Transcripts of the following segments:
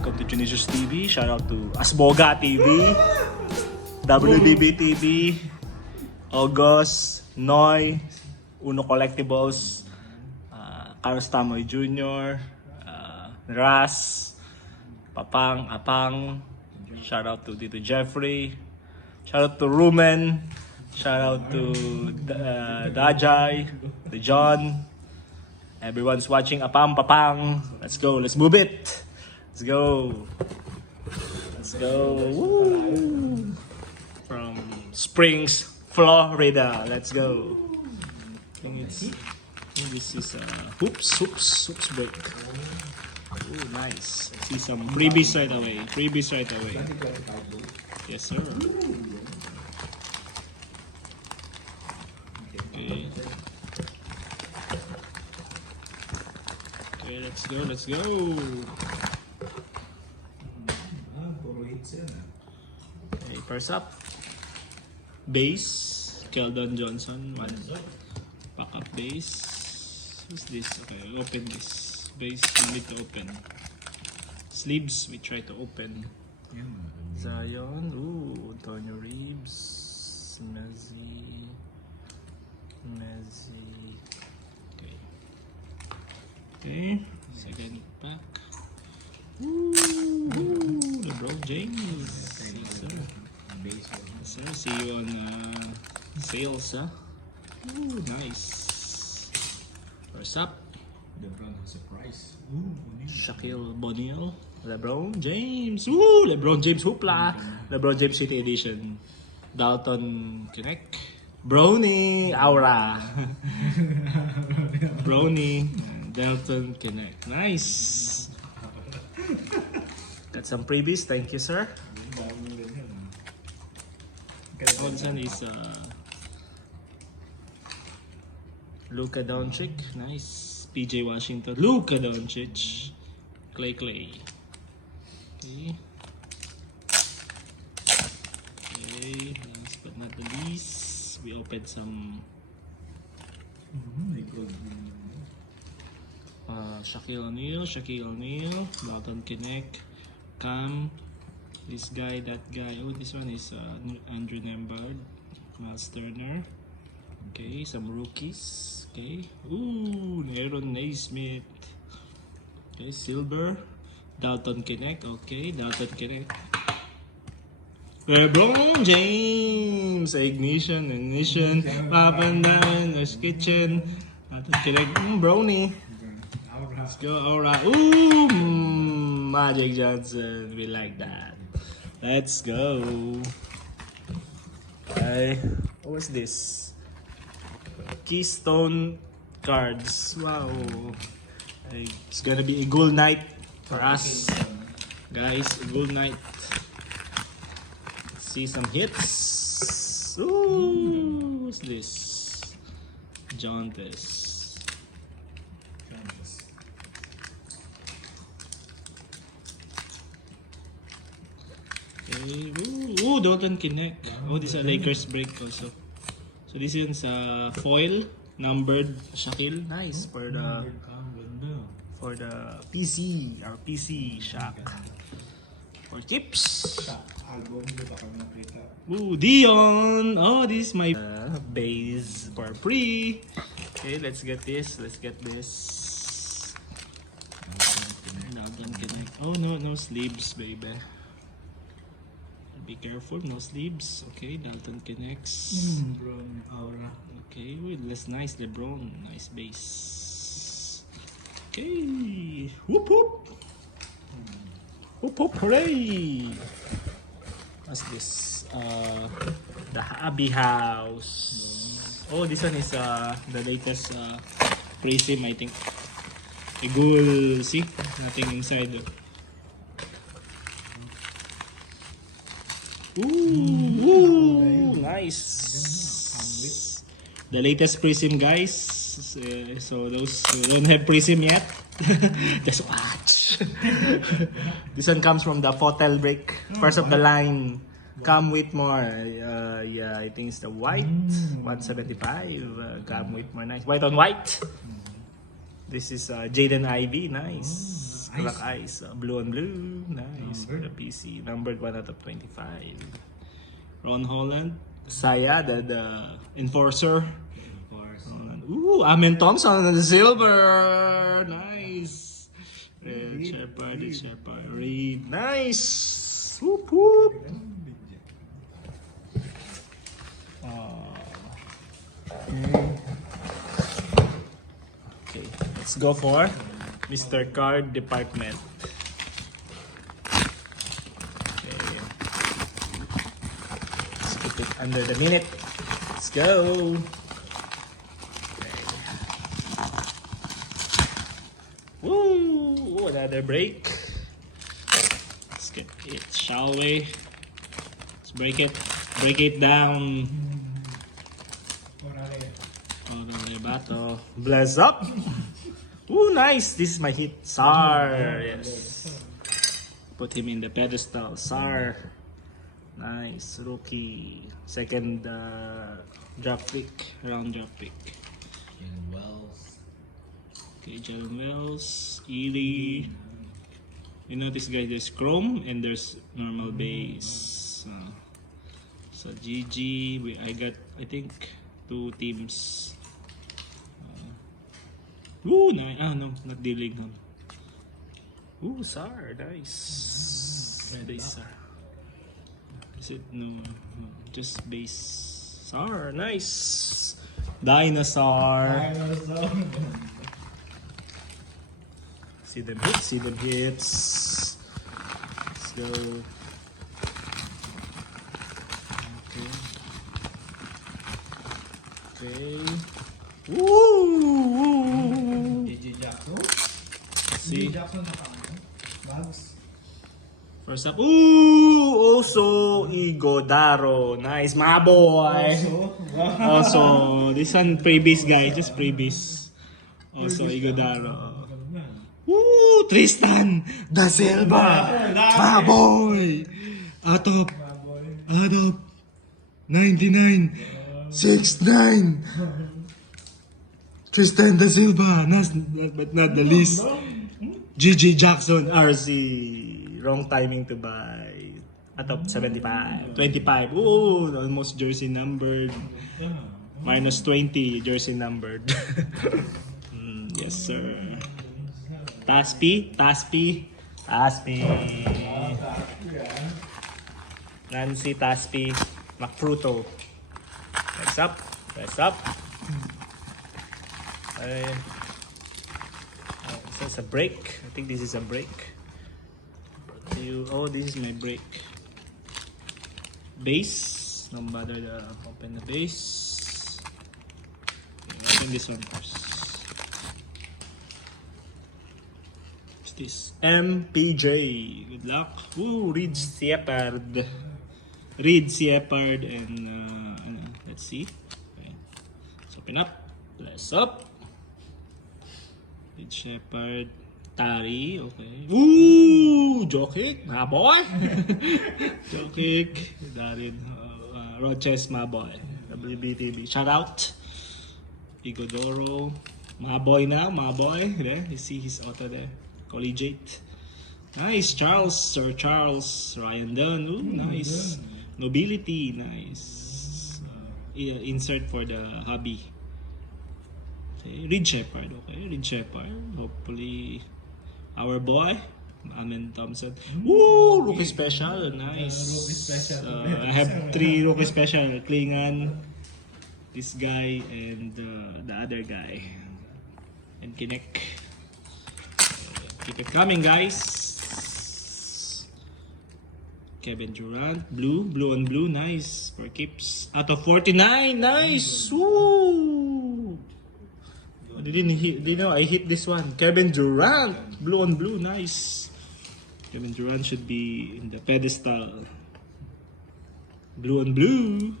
welcome to Tunisia's TV. Shout out to Asboga TV, WDB TV, August, Noy, Uno Collectibles, Carlos Tamoy Jr., Ras, Papang, Apang. Shout out to Tito Jeffrey. Shout out to Rumen. Shout out to Dajay, the John. Everyone's watching Apam Papang. Let's go. Let's move it. Let's go. Let's go. Woo. From Springs, Florida. Let's go. I think this is hoops break. Oh, nice. I see some freebies right away. Yes, sir. Okay, let's go. Okay, first up. Base, Keldon Johnson, one backup base. Who's this? Okay, I'll open this. Base, we need to open. Sleeves, we try to open. Zion, ooh, Antonio Reeves, Messi. Okay, second pack. Ooh, LeBron James. Yes, sir. Yes, sir. See you on sales, huh? Ooh, nice. First up, LeBron has a price. Shaquille O'Neal, LeBron James. Ooh, LeBron James hoopla. LeBron James City Edition. Dalton Connect. Brownie Aura. Brownie Dalton Connect. Nice. Got some freebies. Thank you, sir. This one is Luka Doncic. Nice. PJ Washington. Luka Doncic. Clay. Okay. Last but not the least, we opened some Shaquille O'Neal, Dalton Connect, Cam, this guy, that guy. Oh, this one is Andrew Nembhard, Miles Turner. Okay, some rookies. Okay, ooh, Aaron Naismith. Okay, Silver, Dalton Connect. Okay, Dalton Connect. LeBron James, ignition, up and down, there's kitchen. Dalton Connect, Brownie. Let's go, alright. Ooh, Magic Johnson, we like that. Let's go. Okay, what's this? Keystone cards. Wow. It's gonna be a gold night for us, guys. A gold night. Let's see some hits. Ooh, what's this? Jauntis. Okay. Ooh, Dalton Connect. Oh, this is a Lakers break also. So this is foil numbered Shaquille. Nice for the PC, our PC Shaq. For tips. Ooh, Dion. Oh, this is my base for free. Okay, let's get this. Dalton Connect. Oh, no sleeves, baby. Be careful, no sleeves. Okay, Dalton connects. LeBron Aura. Okay, that's nice, LeBron. Nice base. Okay, whoop whoop. Whoop whoop, hooray! What's this? The Abbey House. Oh, this one is the latest Prism, I think. A goal, see? Nothing inside. Ooh, nice. The latest Prism, guys. So those who don't have Prism yet, just watch. This one comes from the Fotel break, first of the line. Cam Whitmore, yeah, I think it's the white 175. Cam Whitmore, nice. White on white. This is Jaden Ivey, nice. Crack Ice. Blue on blue. Nice. For Numbered. the PC. Numbered 1 out of 25. Ron Holland. Saya, the enforcer. Of course. Ooh, Amen Thompson on the silver. Nice. Red Shepherd, the Shepherd. Reed. Nice. Whoop, whoop. Okay, let's go for Mr. Card Department. Okay. Let's put it under the minute. Let's go. Okay. Woo! Another break. Let's get it, shall we? Let's break it. Break it down. Bato. Bless up. Ooh, nice. This is my hit. Sar. Yes. Put him in the pedestal. Sar. Nice. Rookie. Second draft pick. Round draft pick. And Wells. Okay, Jalen Wells. Ely. You know this guy, there's Chrome and there's normal base. So GG. I got, I think, 2 teams. Ooh, nice. Ah, no, not dealing him. Ooh, Sar, nice. Nice, Sar. Is it? No, just base. Sar, nice. Dinosaur. See them hits, see them hits. Let's go. Okay. Okay. Woo! JJ Jackson. See? Jackson na kami. Bags. First up, ooh! Also, Igodaro. Nice, my boy. Also, this one freebies, guys. Just freebies. Also, Igodaro. Ooh! Tristan Da Silva. My boy. Out of 99. 69. Tristan Da Silva. Last but not the least. GG Jackson RC. Wrong timing to buy. Atop 75. 25. Ooh, almost jersey numbered. Minus 20 jersey numbered. Yes, sir. Taspi. Nancy Taspi. Macfruto. Next up. So it's a break. I think this is a break. Oh, this is my break. Base. No bother to open the base. Okay, open this one first. What's this? MPJ. Good luck. Ooh, Reed Shepard, and let's see. Okay. Let's open up. Bless up. Reed Shepard. Tari, okay. Ooh! Jokic, my boy! Jokic. Darin. Roches, my boy. WBTV. Shout out. Igodoro. My boy now, my boy. There, you see his auto there. Collegiate. Nice. Sir Charles. Ryan Dunn. Ooh, nice. Nobility, nice. Insert for the hobby. Okay. Reed Shepard, okay. Reed Shepard. Hopefully, our boy, Amen Thompson. Ooh, rookie special, nice. Rookie special. I have 3 rookie special. Klingan, this guy, and the other guy. And Kinect. Keep it coming, guys. Kevin Durant, blue on blue, nice. For keeps. Out of 49, nice. Woo! Didn't know I hit this one. Kevin Durant, blue on blue, nice. Kevin Durant should be in the pedestal. Blue on blue.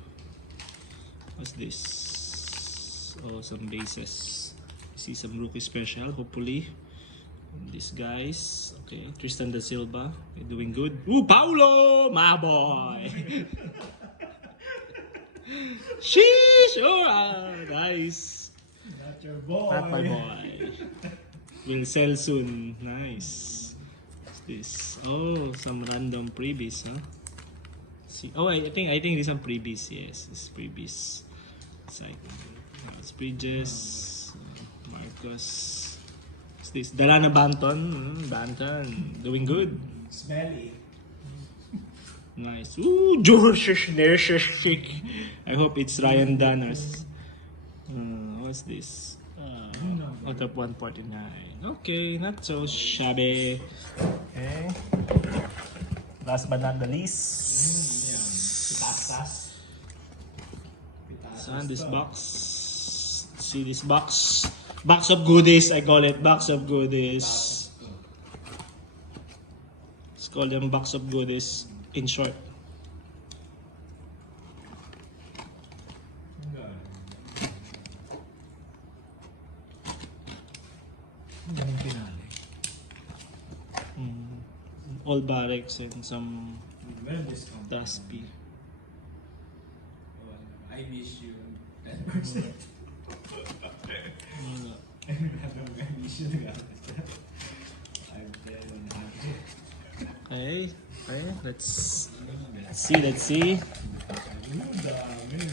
What's this? Oh, some bases. See some rookie special, hopefully. And these guys, okay. Tristan Da Silva, okay, doing good. Ooh, Paulo, my boy. Sheesh, oh, nice. Not your boy. Not my boy. Will sell soon. Nice. this? Oh, some random freebies, huh? See, oh, I think these are freebies. Yes, it's freebies. It's like it's Bridges, Marcus. What's this? Dalana Banton. Banton, doing good. Smelly. Nice. Ooh, George Shik. I hope it's Ryan Danners. What's this? Out of 149. Okay, not so shabby. Okay. Last but not the least. Pitasas. So this box. See this box. Box of goodies, I call it. Box of goodies. Let's call them box of goodies in short. Yung pinali. All barracks and some Meron discount. Daspi. I wish you 10%. Wala. I wish you the I'm dead on Okay, let's see.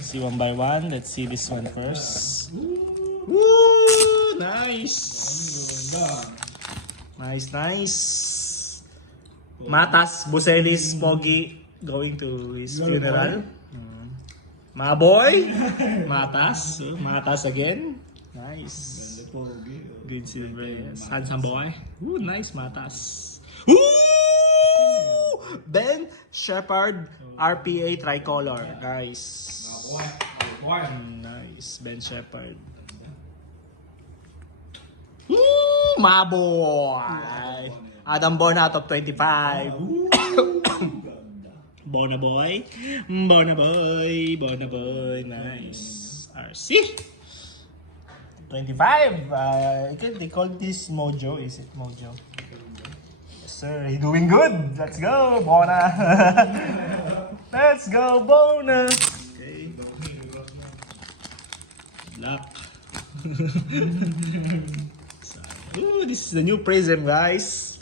See one by one. Let's see this one first. Woo! Nice! Nice. Matas, Buselis, Pogi going to his funeral. Maboy! Matas. Matas again. Nice. Good silver. Yes. Handsome boy. Ooh, nice Matas. Ooh! Ben Shepard RPA tricolor. Nice. Nice. Ben Shepard. Ooh, Maboy! Adam Bona top 25. Bona boy. Nice. RC. 25. They call this Mojo. Is it Mojo? Yes, sir. He's doing good. Let's go, Bona. Let's go, Bona. Okay. Luck. Ooh, this is the new Prism, guys.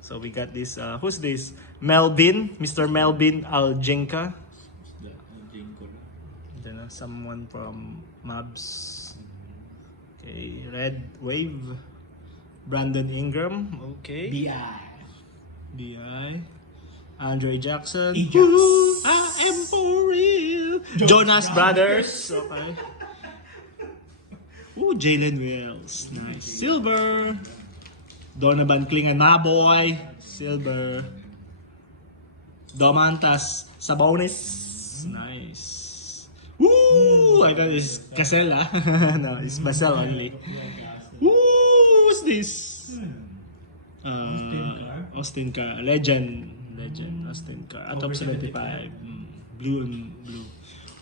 So we got this. Who's this? Melvin, Mr. Melvin Aljenka. Then someone from Mabs. Okay, Red Wave. Brandon Ingram. Okay. BI. Andre Jackson. Ooh, I am for real. Jonas Brothers. Okay. Ooh, Jalen Wells. Nice. Silver. Donovan Klingan, Maboy. Silver. Domantas Sabonis. Nice. Woo! I thought it's Casella. No, it's Basel only. Woo! What's this? Austin Carr. Legend. Austin Carr. Top 75. Blue and blue.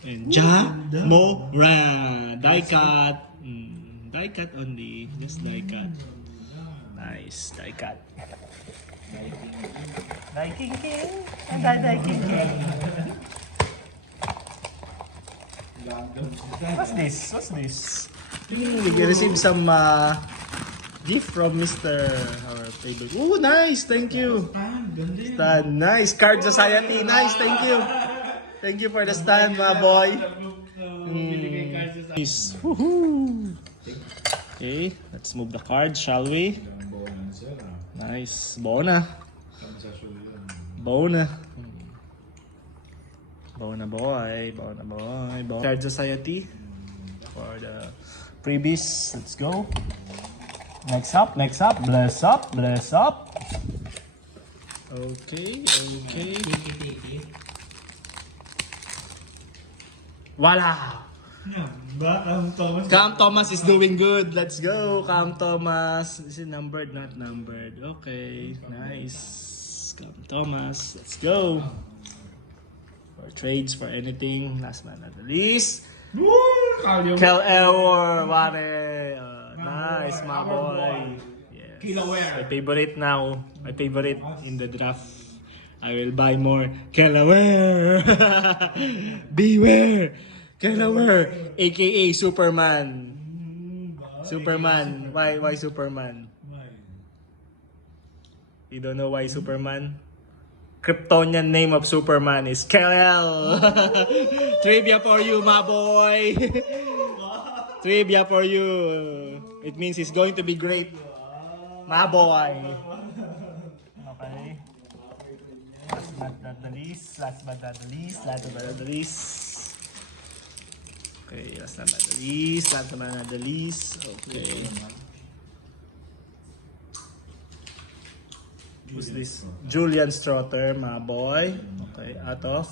And Ja Mora. Die cut. Die cut only. Just die cut. Nice. Die cut. Die King King. Die King King. What's this? We received some gift from Mr. our favorite. Oh, nice. Thank you. Stan. Nice. Card Society. Nice. Thank you. Thank you for the stand, my boy. Nice. Woohoo. Okay, let's move the card, shall we? Nice. Bona boy. Card Society for the freebies. Let's go. Next up. Bless up. Okay. Voila! Cam Thomas is doing good. Let's go, Cam Thomas. Is it numbered? Not numbered. Okay, nice. Cam Thomas. Let's go. For trades, for anything. Last but not the least. Kel Elor. Nice, my boy. Yes. My favorite now. My favorite in the draft. I will buy more. Kelaware. Beware. Kelaware, aka Superman. Why Superman? You don't know why Superman? Kryptonian name of Superman is Kal-El. Trivia for you, my boy. Trivia for you. It means he's going to be great. My boy. Okay. Last but not the least. Okay, last but not the least. Okay. Who's this? Julian Strother, my boy. Okay, out of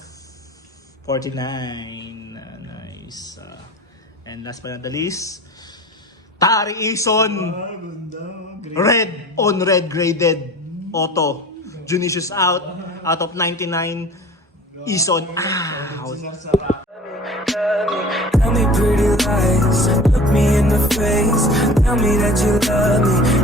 49. Nice. And last but not the least, Tari Eason. Red on red graded. Auto. Junicious out of 99. Eason out. Tell me pretty lies, look me in the face. Tell me that you love me.